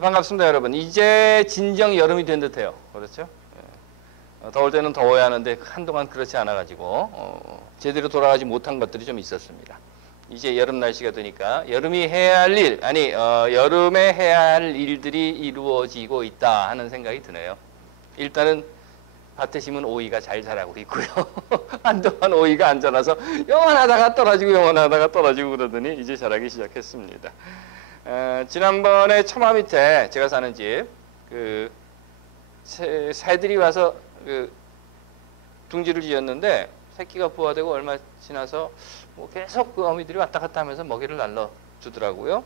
반갑습니다, 여러분. 이제 진정 여름이 된 듯해요. 그렇죠? 더울 때는 더워야 하는데 한동안 그렇지 않아가지고 제대로 돌아가지 못한 것들이 좀 있었습니다. 이제 여름 날씨가 되니까 여름이 해야 할 일, 아니 여름에 해야 할 일들이 이루어지고 있다 하는 생각이 드네요. 일단은 밭에 심은 오이가 잘 자라고 있고요. 한동안 오이가 안 자라서 영원하다가 떨어지고 그러더니 이제 자라기 시작했습니다. 지난번에 처마 밑에 제가 사는 집 새들이 와서 둥지를 지었는데 새끼가 부화되고 얼마 지나서 뭐 계속 그 어미들이 왔다 갔다 하면서 먹이를 날려주더라고요.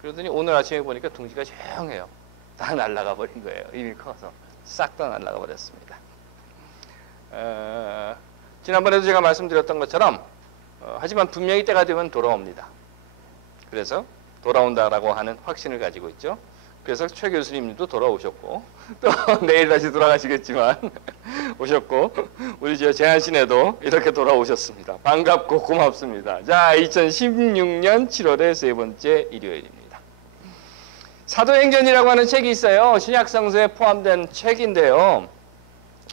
그러더니 오늘 아침에 보니까 둥지가 조용해요. 다 날아가 버린 거예요. 이미 커서 싹 다 날아가 버렸습니다. 지난번에도 제가 말씀드렸던 것처럼 하지만 분명히 때가 되면 돌아옵니다. 그래서 돌아온다라고 하는 확신을 가지고 있죠. 그래서 최 교수님도 돌아오셨고 또 내일 다시 돌아가시겠지만 오셨고 우리 재한 씨네도 이렇게 돌아오셨습니다. 반갑고 고맙습니다. 자, 2016년 7월의 세 번째 일요일입니다. 사도행전이라고 하는 책이 있어요. 신약성서에 포함된 책인데요.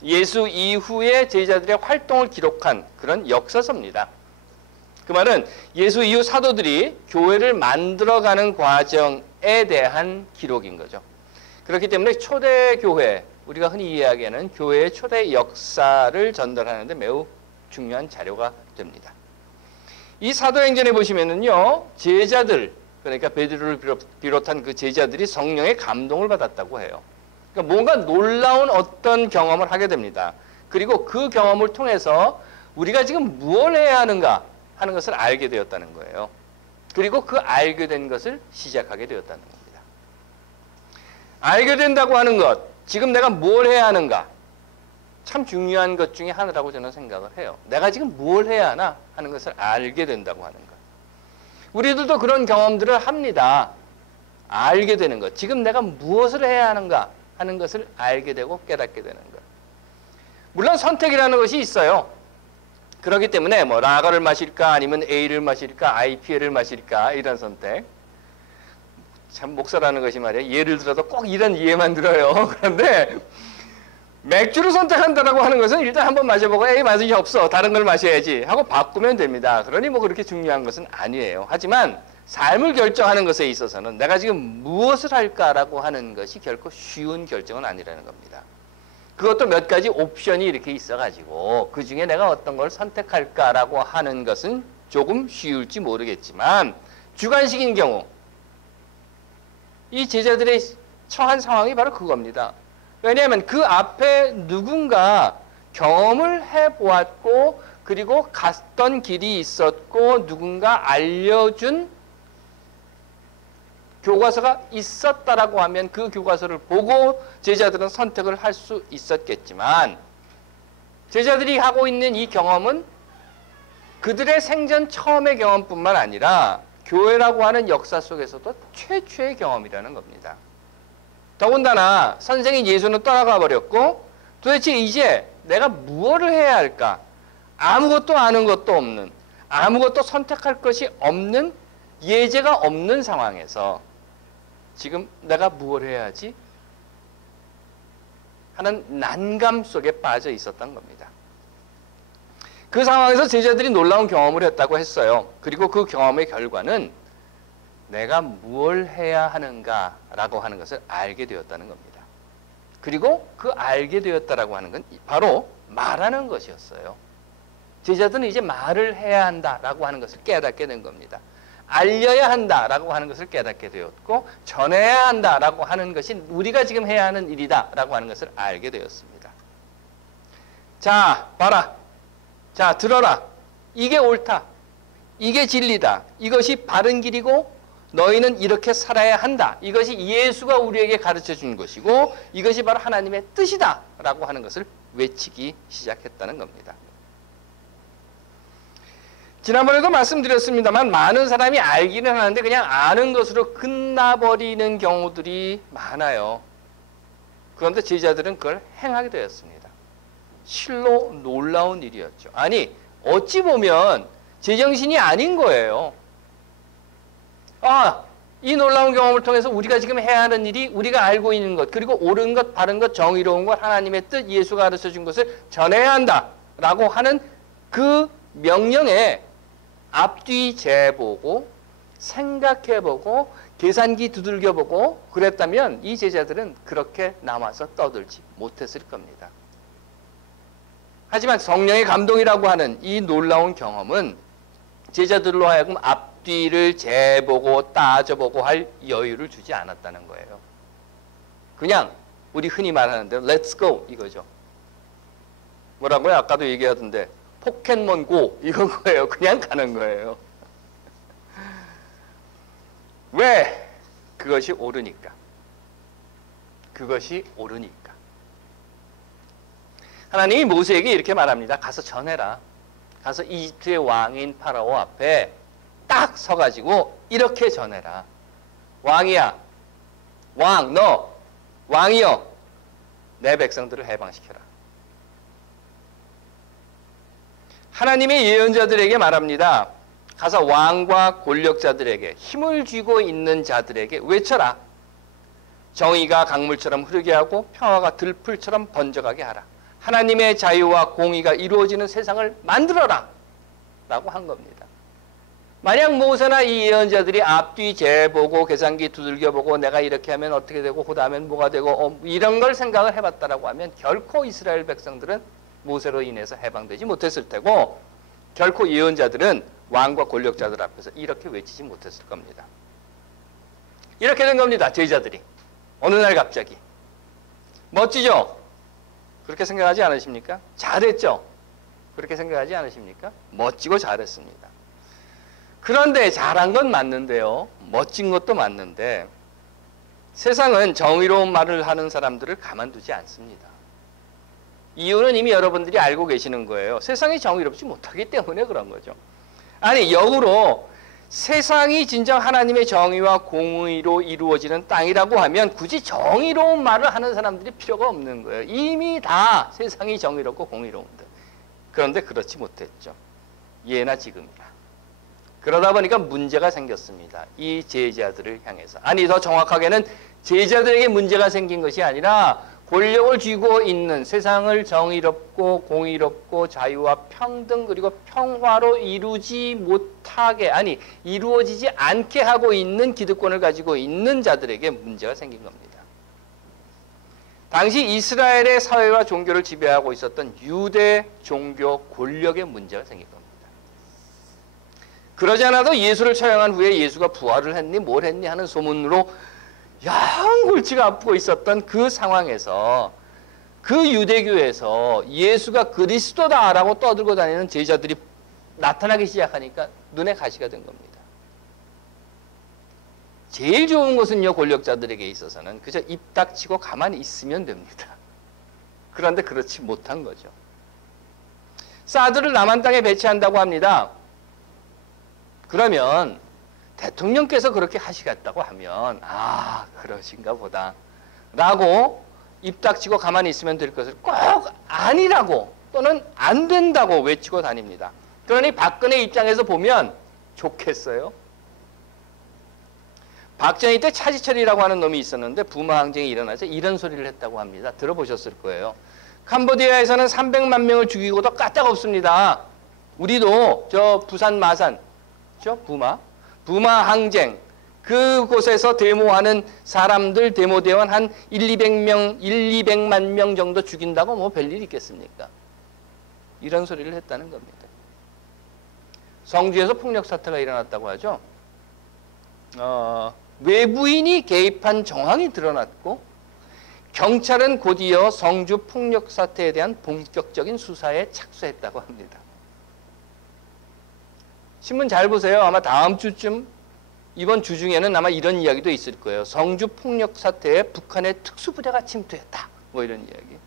예수 이후의 제자들의 활동을 기록한 그런 역사서입니다. 그 말은 예수 이후 사도들이 교회를 만들어가는 과정에 대한 기록인 거죠. 그렇기 때문에 초대교회, 우리가 흔히 이야기하는 교회의 초대 역사를 전달하는 데 매우 중요한 자료가 됩니다. 이 사도행전에 보시면은요, 제자들, 그러니까 베드로를 비롯한 그 제자들이 성령의 감동을 받았다고 해요. 그러니까 뭔가 놀라운 어떤 경험을 하게 됩니다. 그리고 그 경험을 통해서 우리가 지금 무엇을 해야 하는가 하는 것을 알게 되었다는 거예요. 그리고 그 알게 된 것을 시작하게 되었다는 겁니다. 알게 된다고 하는 것, 지금 내가 뭘 해야 하는가, 참 중요한 것 중에 하나라고 저는 생각을 해요. 내가 지금 뭘 해야 하나 하는 것을 알게 된다고 하는 것. 우리들도 그런 경험들을 합니다. 알게 되는 것, 지금 내가 무엇을 해야 하는가 하는 것을 알게 되고 깨닫게 되는 것. 물론 선택이라는 것이 있어요. 그렇기 때문에 뭐 라거를 마실까 아니면 A를 마실까 IPA를 마실까 이런 선택. 참 목사라는 것이 말이에요. 예를 들어도 꼭 이런 이해만 들어요. 그런데 맥주를 선택한다라고 하는 것은 일단 한번 마셔보고 에이 맛이 없어 다른 걸 마셔야지 하고 바꾸면 됩니다. 그러니 뭐 그렇게 중요한 것은 아니에요. 하지만 삶을 결정하는 것에 있어서는 내가 지금 무엇을 할까라고 하는 것이 결코 쉬운 결정은 아니라는 겁니다. 그것도 몇 가지 옵션이 이렇게 있어가지고 그 중에 내가 어떤 걸 선택할까라고 하는 것은 조금 쉬울지 모르겠지만 주관식인 경우 이 제자들의 처한 상황이 바로 그겁니다. 왜냐하면 그 앞에 누군가 경험을 해보았고 그리고 갔던 길이 있었고 누군가 알려준 교과서가 있었다라고 하면 그 교과서를 보고 제자들은 선택을 할 수 있었겠지만 제자들이 하고 있는 이 경험은 그들의 생전 처음의 경험뿐만 아니라 교회라고 하는 역사 속에서도 최초의 경험이라는 겁니다. 더군다나 선생인 예수는 떠나가 버렸고 도대체 이제 내가 무엇을 해야 할까? 아무것도 아는 것도 없는, 아무것도 선택할 것이 없는, 예제가 없는 상황에서 지금 내가 무엇을 해야 하지? 하는 난감 속에 빠져 있었던 겁니다. 그 상황에서 제자들이 놀라운 경험을 했다고 했어요. 그리고 그 경험의 결과는 내가 무엇을 해야 하는가라고 하는 것을 알게 되었다는 겁니다. 그리고 그 알게 되었다라고 하는 건 바로 말하는 것이었어요. 제자들은 이제 말을 해야 한다라고 하는 것을 깨닫게 된 겁니다. 알려야 한다라고 하는 것을 깨닫게 되었고 전해야 한다라고 하는 것이 우리가 지금 해야 하는 일이다라고 하는 것을 알게 되었습니다. 자, 봐라. 자, 들어라. 이게 옳다. 이게 진리다. 이것이 바른 길이고 너희는 이렇게 살아야 한다. 이것이 예수가 우리에게 가르쳐 준 것이고 이것이 바로 하나님의 뜻이다 라고 하는 것을 외치기 시작했다는 겁니다. 지난번에도 말씀드렸습니다만 많은 사람이 알기는 하는데 그냥 아는 것으로 끝나버리는 경우들이 많아요. 그런데 제자들은 그걸 행하게 되었습니다. 실로 놀라운 일이었죠. 아니 어찌 보면 제정신이 아닌 거예요. 아, 이 놀라운 경험을 통해서 우리가 지금 해야 하는 일이 우리가 알고 있는 것, 그리고 옳은 것, 바른 것, 정의로운 것, 하나님의 뜻, 예수가 가르쳐 준 것을 전해야 한다라고 하는 그 명령에 앞뒤 재보고 생각해보고 계산기 두들겨보고 그랬다면 이 제자들은 그렇게 남아서 떠들지 못했을 겁니다. 하지만 성령의 감동이라고 하는 이 놀라운 경험은 제자들로 하여금 앞뒤를 재보고 따져보고 할 여유를 주지 않았다는 거예요. 그냥 우리 흔히 말하는 대로 Let's go 이거죠. 뭐라고요? 아까도 얘기하던데 포켓몬 고 이건 거예요. 그냥 가는 거예요. 왜? 그것이 옳으니까. 그것이 옳으니까. 하나님이 모세에게 이렇게 말합니다. 가서 전해라. 가서 이집트의 왕인 파라오 앞에 딱 서가지고 이렇게 전해라. 왕이야. 왕, 너. 왕이여. 내 백성들을 해방시켜라. 하나님의 예언자들에게 말합니다. 가서 왕과 권력자들에게 힘을 쥐고 있는 자들에게 외쳐라. 정의가 강물처럼 흐르게 하고 평화가 들풀처럼 번져가게 하라. 하나님의 자유와 공의가 이루어지는 세상을 만들어라. 라고 한 겁니다. 만약 모세나 이 예언자들이 앞뒤 재보고 계산기 두들겨보고 내가 이렇게 하면 어떻게 되고 그 다음엔 뭐가 되고 이런 걸 생각을 해봤다라고 하면 결코 이스라엘 백성들은 모세로 인해서 해방되지 못했을 테고 결코 예언자들은 왕과 권력자들 앞에서 이렇게 외치지 못했을 겁니다. 이렇게 된 겁니다. 제자들이. 어느 날 갑자기. 멋지죠? 그렇게 생각하지 않으십니까? 잘했죠? 그렇게 생각하지 않으십니까? 멋지고 잘했습니다. 그런데 잘한 건 맞는데요. 멋진 것도 맞는데 세상은 정의로운 말을 하는 사람들을 가만두지 않습니다. 이유는 이미 여러분들이 알고 계시는 거예요. 세상이 정의롭지 못하기 때문에 그런 거죠. 아니 역으로 세상이 진정 하나님의 정의와 공의로 이루어지는 땅이라고 하면 굳이 정의로운 말을 하는 사람들이 필요가 없는 거예요. 이미 다 세상이 정의롭고 공의로운데. 그런데 그렇지 못했죠. 예나 지금이나. 그러다 보니까 문제가 생겼습니다. 이 제자들을 향해서. 아니 더 정확하게는 제자들에게 문제가 생긴 것이 아니라 권력을 쥐고 있는 세상을 정의롭고 공의롭고 자유와 평등 그리고 평화로 이루지 못하게 아니 이루어지지 않게 하고 있는 기득권을 가지고 있는 자들에게 문제가 생긴 겁니다. 당시 이스라엘의 사회와 종교를 지배하고 있었던 유대 종교 권력의 문제가 생긴 겁니다. 그러지 않아도 예수를 처형한 후에 예수가 부활을 했니 뭘 했니 하는 소문으로 영 골치가 아프고 있었던 그 상황에서 그 유대교에서 예수가 그리스도다라고 떠들고 다니는 제자들이 나타나기 시작하니까 눈에 가시가 된 겁니다. 제일 좋은 것은요 권력자들에게 있어서는 그저 입 닥치고 가만히 있으면 됩니다. 그런데 그렇지 못한 거죠. 사드를 남한 땅에 배치한다고 합니다. 그러면 대통령께서 그렇게 하시겠다고 하면 아 그러신가 보다 라고 입 닥치고 가만히 있으면 될 것을 꼭 아니라고 또는 안 된다고 외치고 다닙니다. 그러니 박근혜 입장에서 보면 좋겠어요. 박정희 때 차지철이라고 하는 놈이 있었는데 부마 항쟁이 일어나서 이런 소리를 했다고 합니다. 들어보셨을 거예요. 캄보디아에서는 300만 명을 죽이고도 까딱 없습니다. 우리도 저 부산 마산 저 부마 항쟁 그곳에서 데모하는 사람들 데모 대원 한 200만 명 정도 죽인다고 뭐 별일 있겠습니까? 이런 소리를 했다는 겁니다. 성주에서 폭력 사태가 일어났다고 하죠. 외부인이 개입한 정황이 드러났고 경찰은 곧이어 성주 폭력 사태에 대한 본격적인 수사에 착수했다고 합니다. 신문 잘 보세요. 아마 다음 주쯤 이번 주 중에는 아마 이런 이야기도 있을 거예요. 성주 폭력 사태에 북한의 특수부대가 침투했다. 뭐 이런 이야기.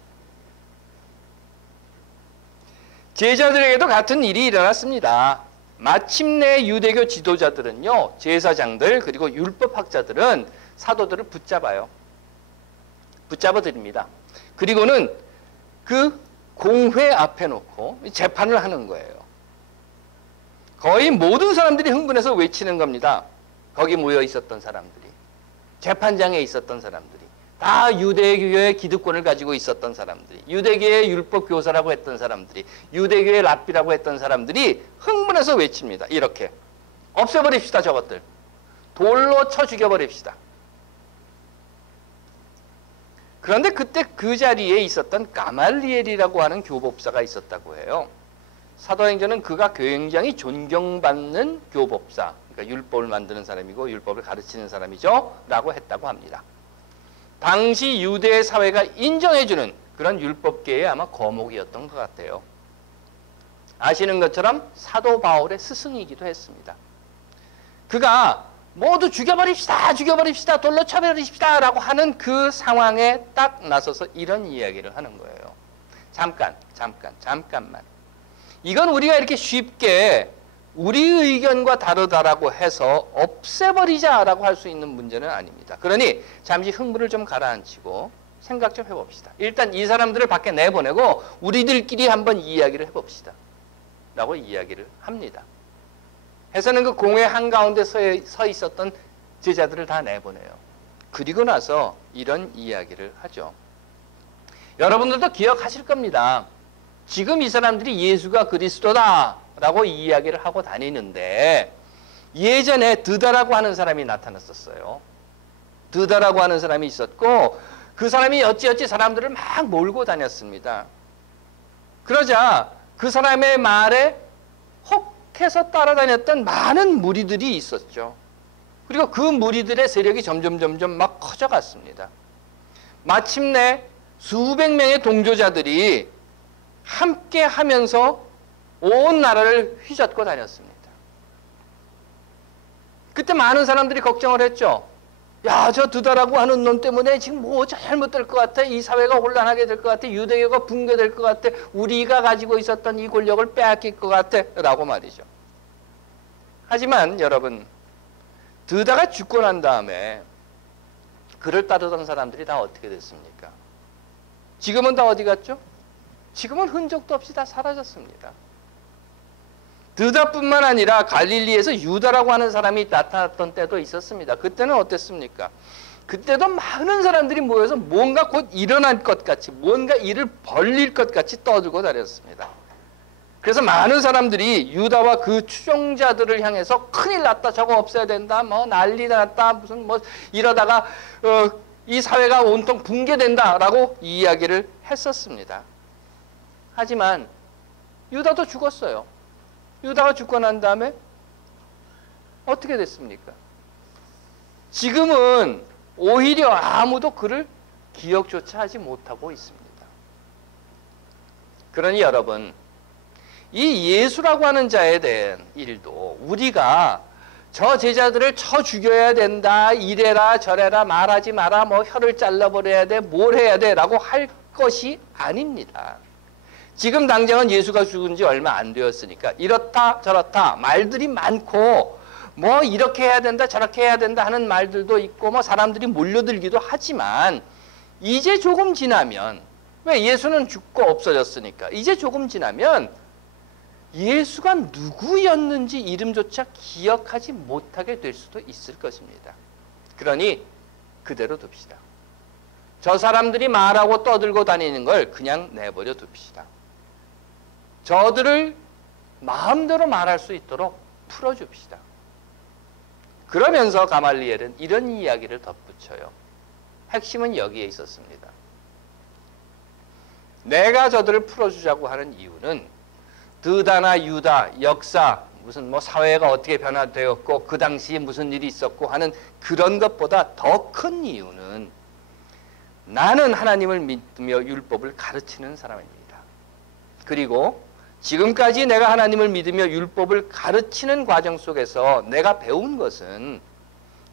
제자들에게도 같은 일이 일어났습니다. 마침내 유대교 지도자들은요. 제사장들 그리고 율법학자들은 사도들을 붙잡아요. 붙잡아드립니다. 그리고는 그 공회 앞에 놓고 재판을 하는 거예요. 거의 모든 사람들이 흥분해서 외치는 겁니다. 거기 모여 있었던 사람들이, 재판장에 있었던 사람들이, 다 유대교의 기득권을 가지고 있었던 사람들이, 유대교의 율법 교사라고 했던 사람들이, 유대교의 랍비라고 했던 사람들이 흥분해서 외칩니다. 이렇게 없애버립시다. 저것들 돌로 쳐 죽여버립시다. 그런데 그때 그 자리에 있었던 가말리엘이라고 하는 교법사가 있었다고 해요. 사도행전은 그가 굉장히 존경받는 교법사, 그러니까 율법을 만드는 사람이고 율법을 가르치는 사람이죠 라고 했다고 합니다. 당시 유대 사회가 인정해주는 그런 율법계의 아마 거목이었던 것 같아요. 아시는 것처럼 사도 바울의 스승이기도 했습니다. 그가 모두 죽여버립시다, 죽여버립시다, 돌로 쳐버립시다 라고 하는 그 상황에 딱 나서서 이런 이야기를 하는 거예요. 잠깐만. 이건 우리가 이렇게 쉽게 우리 의견과 다르다라고 해서 없애버리자라고 할 수 있는 문제는 아닙니다. 그러니 잠시 흥분을 좀 가라앉히고 생각 좀 해봅시다. 일단 이 사람들을 밖에 내보내고 우리들끼리 한번 이야기를 해봅시다 라고 이야기를 합니다. 해서는 그 공회 한가운데 서 있었던 제자들을 다 내보내요. 그리고 나서 이런 이야기를 하죠. 여러분들도 기억하실 겁니다. 지금 이 사람들이 예수가 그리스도다 라고 이야기를 하고 다니는데 예전에 드다라고 하는 사람이 나타났었어요. 드다라고 하는 사람이 있었고 그 사람이 어찌어찌 사람들을 막 몰고 다녔습니다. 그러자 그 사람의 말에 혹해서 따라다녔던 많은 무리들이 있었죠. 그리고 그 무리들의 세력이 점점 막 커져갔습니다. 마침내 수백 명의 동조자들이 함께 하면서 온 나라를 휘젓고 다녔습니다. 그때 많은 사람들이 걱정을 했죠. 야, 저 드다라고 하는 놈 때문에 지금 뭐 잘못될 것 같아. 이 사회가 혼란하게 될 것 같아. 유대교가 붕괴될 것 같아. 우리가 가지고 있었던 이 권력을 빼앗길 것 같아. 라고 말이죠. 하지만 여러분, 드다가 죽고 난 다음에 그를 따르던 사람들이 다 어떻게 됐습니까? 지금은 다 어디 갔죠? 지금은 흔적도 없이 다 사라졌습니다. 드다뿐만 아니라 갈릴리에서 유다라고 하는 사람이 나타났던 때도 있었습니다. 그때는 어땠습니까? 그때도 많은 사람들이 모여서 뭔가 곧 일어날 것 같이, 뭔가 일을 벌릴 것 같이 떠들고 다녔습니다. 그래서 많은 사람들이 유다와 그 추종자들을 향해서 큰일 났다, 저거 없애야 된다, 뭐 난리 났다, 무슨 뭐 이러다가 이 사회가 온통 붕괴된다라고 이야기를 했었습니다. 하지만 유다도 죽었어요. 유다가 죽고 난 다음에 어떻게 됐습니까? 지금은 오히려 아무도 그를 기억조차 하지 못하고 있습니다. 그러니 여러분, 이 예수라고 하는 자에 대한 일도 우리가 저 제자들을 쳐 죽여야 된다, 이래라 저래라 말하지 마라, 뭐 혀를 잘라버려야 돼, 뭘 해야 돼 라고 할 것이 아닙니다. 지금 당장은 예수가 죽은 지 얼마 안 되었으니까 이렇다 저렇다 말들이 많고 뭐 이렇게 해야 된다 저렇게 해야 된다 하는 말들도 있고 뭐 사람들이 몰려들기도 하지만 이제 조금 지나면, 왜 예수는 죽고 없어졌으니까 이제 조금 지나면 예수가 누구였는지 이름조차 기억하지 못하게 될 수도 있을 것입니다. 그러니 그대로 둡시다. 저 사람들이 말하고 떠들고 다니는 걸 그냥 내버려 둡시다. 저들을 마음대로 말할 수 있도록 풀어줍시다. 그러면서 가말리엘은 이런 이야기를 덧붙여요. 핵심은 여기에 있었습니다. 내가 저들을 풀어주자고 하는 이유는 드다나 유다, 역사, 무슨 뭐 사회가 어떻게 변화되었고 그 당시에 무슨 일이 있었고 하는 그런 것보다 더 큰 이유는 나는 하나님을 믿으며 율법을 가르치는 사람입니다. 그리고 지금까지 내가 하나님을 믿으며 율법을 가르치는 과정 속에서 내가 배운 것은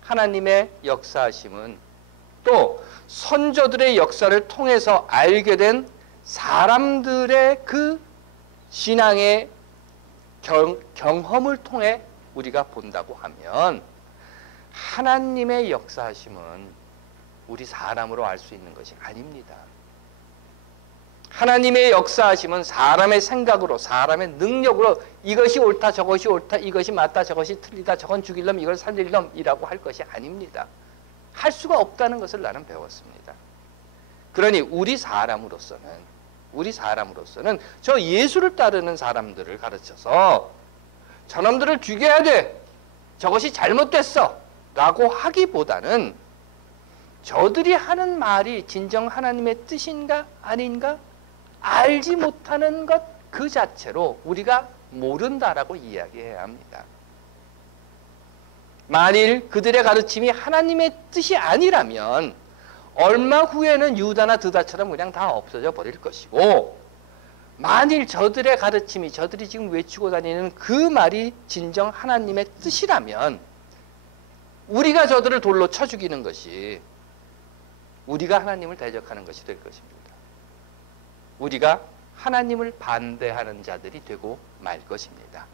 하나님의 역사하심은 또 선조들의 역사를 통해서 알게 된 사람들의 그 신앙의 경험을 통해 우리가 본다고 하면 하나님의 역사하심은 우리 사람으로 알 수 있는 것이 아닙니다. 하나님의 역사하심은 사람의 생각으로, 사람의 능력으로 이것이 옳다, 저것이 옳다, 이것이 맞다, 저것이 틀리다, 저건 죽일 놈, 이걸 살릴 놈이라고 할 것이 아닙니다. 할 수가 없다는 것을 나는 배웠습니다. 그러니 우리 사람으로서는 저 예수를 따르는 사람들을 가르쳐서 저놈들을 죽여야 돼, 저것이 잘못됐어 라고 하기보다는 저들이 하는 말이 진정 하나님의 뜻인가 아닌가 알지 못하는 것 그 자체로 우리가 모른다라고 이야기해야 합니다. 만일 그들의 가르침이 하나님의 뜻이 아니라면 얼마 후에는 유다나 드다처럼 그냥 다 없어져 버릴 것이고, 만일 저들의 가르침이, 저들이 지금 외치고 다니는 그 말이 진정 하나님의 뜻이라면 우리가 저들을 돌로 쳐 죽이는 것이 우리가 하나님을 대적하는 것이 될 것입니다. 우리가 하나님을 반대하는 자들이 되고 말 것입니다.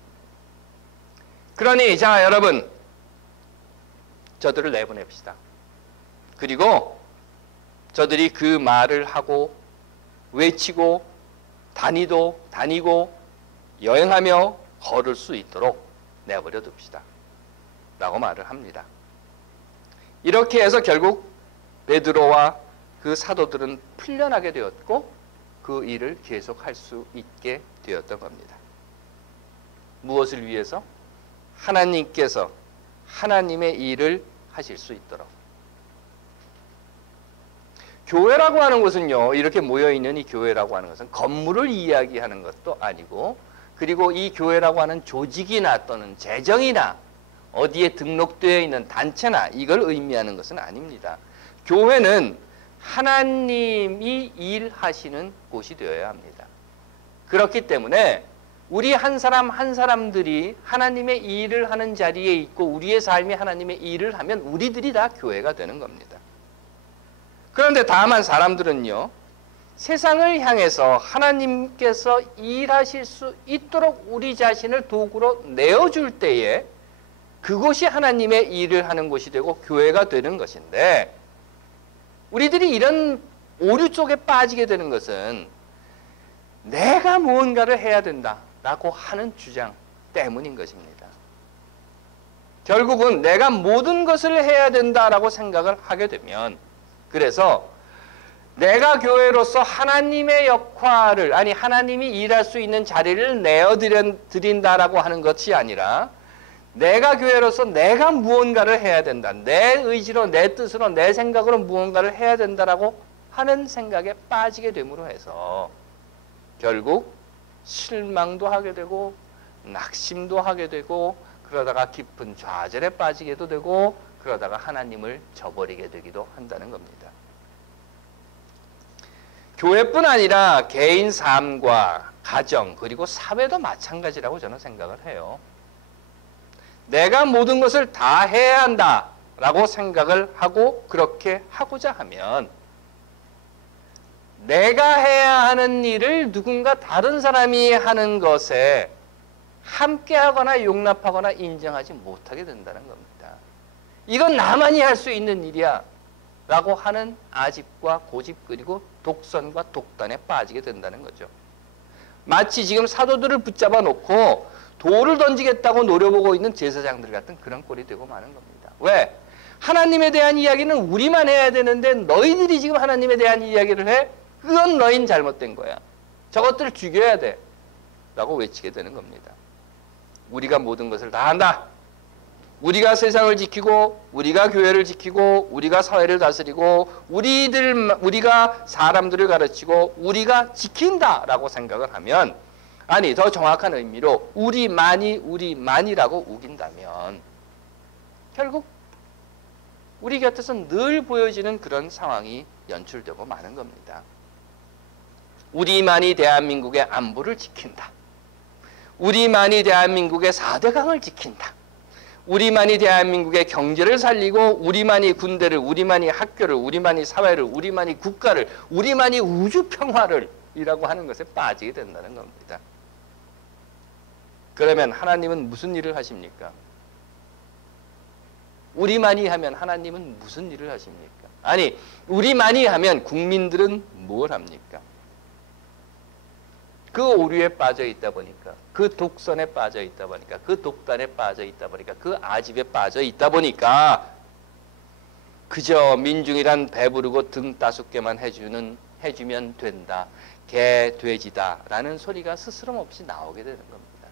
그러니 자 여러분, 저들을 내보냅시다. 그리고 저들이 그 말을 하고 외치고 다니고 여행하며 걸을 수 있도록 내버려 둡시다 라고 말을 합니다. 이렇게 해서 결국 베드로와 그 사도들은 풀려나게 되었고 그 일을 계속할 수 있게 되었던 겁니다. 무엇을 위해서? 하나님께서 하나님의 일을 하실 수 있도록. 교회라고 하는 것은요, 이렇게 모여있는 이 교회라고 하는 것은 건물을 이야기하는 것도 아니고, 그리고 이 교회라고 하는 조직이나 또는 재정이나 어디에 등록되어 있는 단체나 이걸 의미하는 것은 아닙니다. 교회는 하나님이 일하시는 곳이 되어야 합니다. 그렇기 때문에 우리 한 사람 한 사람들이 하나님의 일을 하는 자리에 있고 우리의 삶이 하나님의 일을 하면 우리들이 다 교회가 되는 겁니다. 그런데 다만 사람들은요, 세상을 향해서 하나님께서 일하실 수 있도록 우리 자신을 도구로 내어줄 때에 그곳이 하나님의 일을 하는 곳이 되고 교회가 되는 것인데, 우리들이 이런 오류 쪽에 빠지게 되는 것은 내가 무언가를 해야 된다라고 하는 주장 때문인 것입니다. 결국은 내가 모든 것을 해야 된다라고 생각을 하게 되면, 그래서 내가 교회로서 하나님의 역할을, 아니 하나님이 일할 수 있는 자리를 내어드린다라고 하는 것이 아니라 내가 교회로서 내가 무언가를 해야 된다, 내 의지로, 내 뜻으로, 내 생각으로 무언가를 해야 된다라고 하는 생각에 빠지게 됨으로 해서 결국 실망도 하게 되고 낙심도 하게 되고, 그러다가 깊은 좌절에 빠지게도 되고, 그러다가 하나님을 저버리게 되기도 한다는 겁니다. 교회뿐 아니라 개인 삶과 가정 그리고 사회도 마찬가지라고 저는 생각을 해요. 내가 모든 것을 다 해야 한다라고 생각을 하고 그렇게 하고자 하면 내가 해야 하는 일을 누군가 다른 사람이 하는 것에 함께하거나 용납하거나 인정하지 못하게 된다는 겁니다. 이건 나만이 할 수 있는 일이야 라고 하는 아집과 고집 그리고 독선과 독단에 빠지게 된다는 거죠. 마치 지금 사도들을 붙잡아 놓고 돌을 던지겠다고 노려보고 있는 제사장들 같은 그런 꼴이 되고 마는 겁니다. 왜? 하나님에 대한 이야기는 우리만 해야 되는데 너희들이 지금 하나님에 대한 이야기를 해? 그건 너희는 잘못된 거야. 저것들을 죽여야 돼 라고 외치게 되는 겁니다. 우리가 모든 것을 다 한다. 우리가 세상을 지키고 우리가 교회를 지키고 우리가 사회를 다스리고 우리가 사람들을 가르치고 우리가 지킨다라고 생각을 하면, 아니 더 정확한 의미로 우리만이라고 우긴다면 결국 우리 곁에서 늘 보여지는 그런 상황이 연출되고 마는 겁니다. 우리만이 대한민국의 안보를 지킨다. 우리만이 대한민국의 4대강을 지킨다. 우리만이 대한민국의 경제를 살리고 우리만이 군대를, 우리만이 학교를, 우리만이 사회를, 우리만이 국가를, 우리만이 우주평화를 이라고 하는 것에 빠지게 된다는 겁니다. 그러면 하나님은 무슨 일을 하십니까? 우리만이 하면 하나님은 무슨 일을 하십니까? 아니, 우리만이 하면 국민들은 뭘 합니까? 그 오류에 빠져 있다 보니까, 그 독선에 빠져 있다 보니까, 그 독단에 빠져 있다 보니까, 그 아집에 빠져 있다 보니까 그저 민중이란 배부르고 등 따숩게만 해주면 된다. 개, 돼지다 라는 소리가 스스럼없이 나오게 되는 겁니다.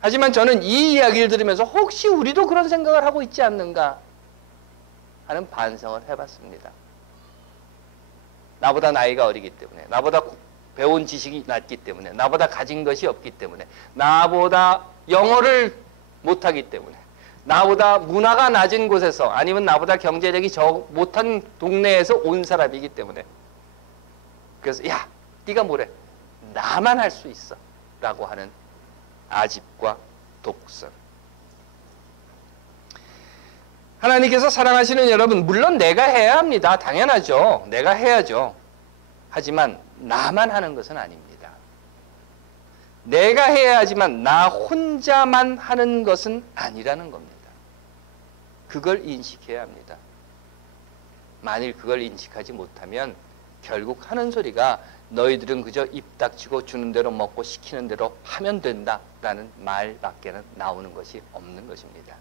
하지만 저는 이 이야기를 들으면서 혹시 우리도 그런 생각을 하고 있지 않는가 하는 반성을 해봤습니다. 나보다 나이가 어리기 때문에, 나보다 배운 지식이 낮기 때문에, 나보다 가진 것이 없기 때문에, 나보다 영어를 못하기 때문에, 나보다 문화가 낮은 곳에서, 아니면 나보다 경제력이 못한 동네에서 온 사람이기 때문에, 그래서 야, 네가 뭐래? 나만 할 수 있어 라고 하는 아집과 독선. 하나님께서 사랑하시는 여러분, 물론 내가 해야 합니다. 당연하죠. 내가 해야죠. 하지만 나만 하는 것은 아닙니다. 내가 해야 하지만 나 혼자만 하는 것은 아니라는 겁니다. 그걸 인식해야 합니다. 만일 그걸 인식하지 못하면 결국 하는 소리가 너희들은 그저 입 닥치고 주는 대로 먹고 시키는 대로 하면 된다라는 말밖에는 나오는 것이 없는 것입니다.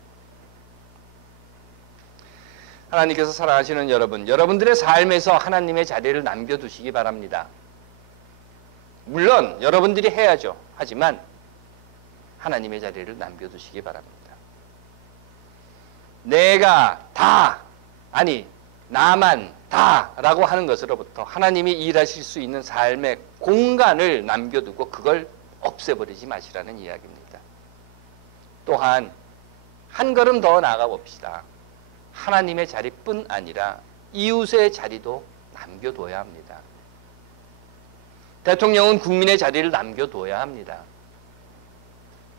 하나님께서 사랑하시는 여러분, 여러분들의 삶에서 하나님의 자리를 남겨두시기 바랍니다. 물론 여러분들이 해야죠. 하지만 하나님의 자리를 남겨두시기 바랍니다. 내가 다, 아니 나만 다라고 하는 것으로부터 하나님이 일하실 수 있는 삶의 공간을 남겨두고 그걸 없애버리지 마시라는 이야기입니다. 또한 한 걸음 더 나아가 봅시다. 하나님의 자리뿐 아니라 이웃의 자리도 남겨둬야 합니다. 대통령은 국민의 자리를 남겨둬야 합니다.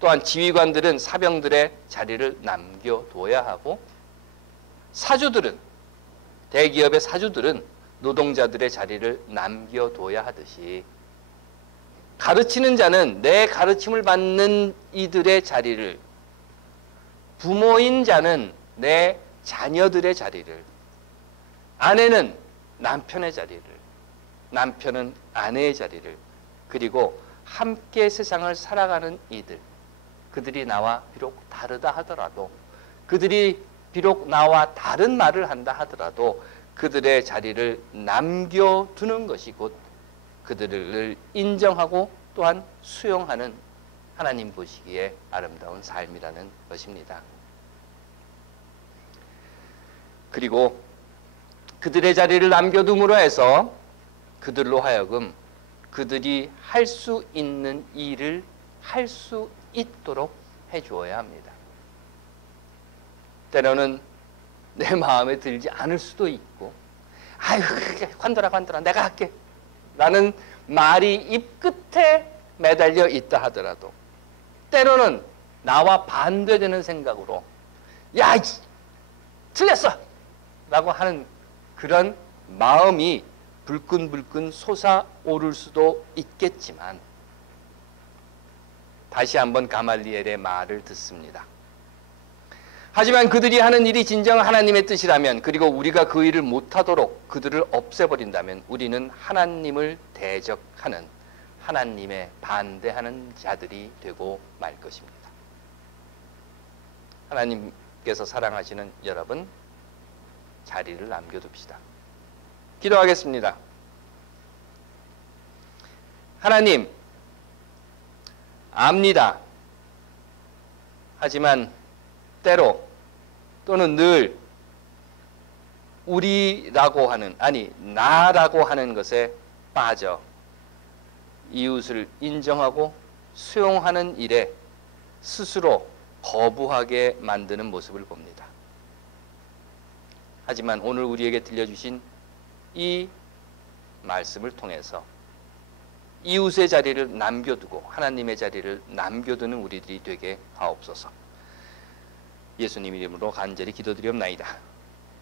또한 지휘관들은 사병들의 자리를 남겨둬야 하고, 사주들은, 대기업의 사주들은 노동자들의 자리를 남겨둬야 하듯이, 가르치는 자는 내 가르침을 받는 이들의 자리를, 부모인 자는 내 자녀들의 자리를, 아내는 남편의 자리를, 남편은 아내의 자리를, 그리고 함께 세상을 살아가는 이들, 그들이 나와 비록 다르다 하더라도, 그들이 비록 나와 다른 말을 한다 하더라도 그들의 자리를 남겨두는 것이 곧 그들을 인정하고 또한 수용하는 하나님 보시기에 아름다운 삶이라는 것입니다. 그리고 그들의 자리를 남겨둠으로 해서 그들로 하여금 그들이 할 수 있는 일을 할 수 있도록 해주어야 합니다. 때로는 내 마음에 들지 않을 수도 있고, 아유 관둬라 내가 할게 라는 말이 입끝에 매달려 있다 하더라도, 때로는 나와 반대되는 생각으로 야 틀렸어 라고 하는 그런 마음이 불끈불끈 솟아오를 수도 있겠지만, 다시 한번 가말리엘의 말을 듣습니다. 하지만 그들이 하는 일이 진정 하나님의 뜻이라면, 그리고 우리가 그 일을 못하도록 그들을 없애버린다면 우리는 하나님을 대적하는, 하나님의 반대하는 자들이 되고 말 것입니다. 하나님께서 사랑하시는 여러분, 자리를 남겨둡시다. 기도하겠습니다. 하나님, 압니다. 하지만 때로 또는 늘 우리라고 하는, 아니 나라고 하는 것에 빠져 이웃을 인정하고 수용하는 일에 스스로 거부하게 만드는 모습을 봅니다. 하지만 오늘 우리에게 들려주신 이 말씀을 통해서 이웃의 자리를 남겨두고 하나님의 자리를 남겨두는 우리들이 되게 하옵소서. 예수님 이름으로 간절히 기도드리옵나이다.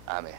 아멘.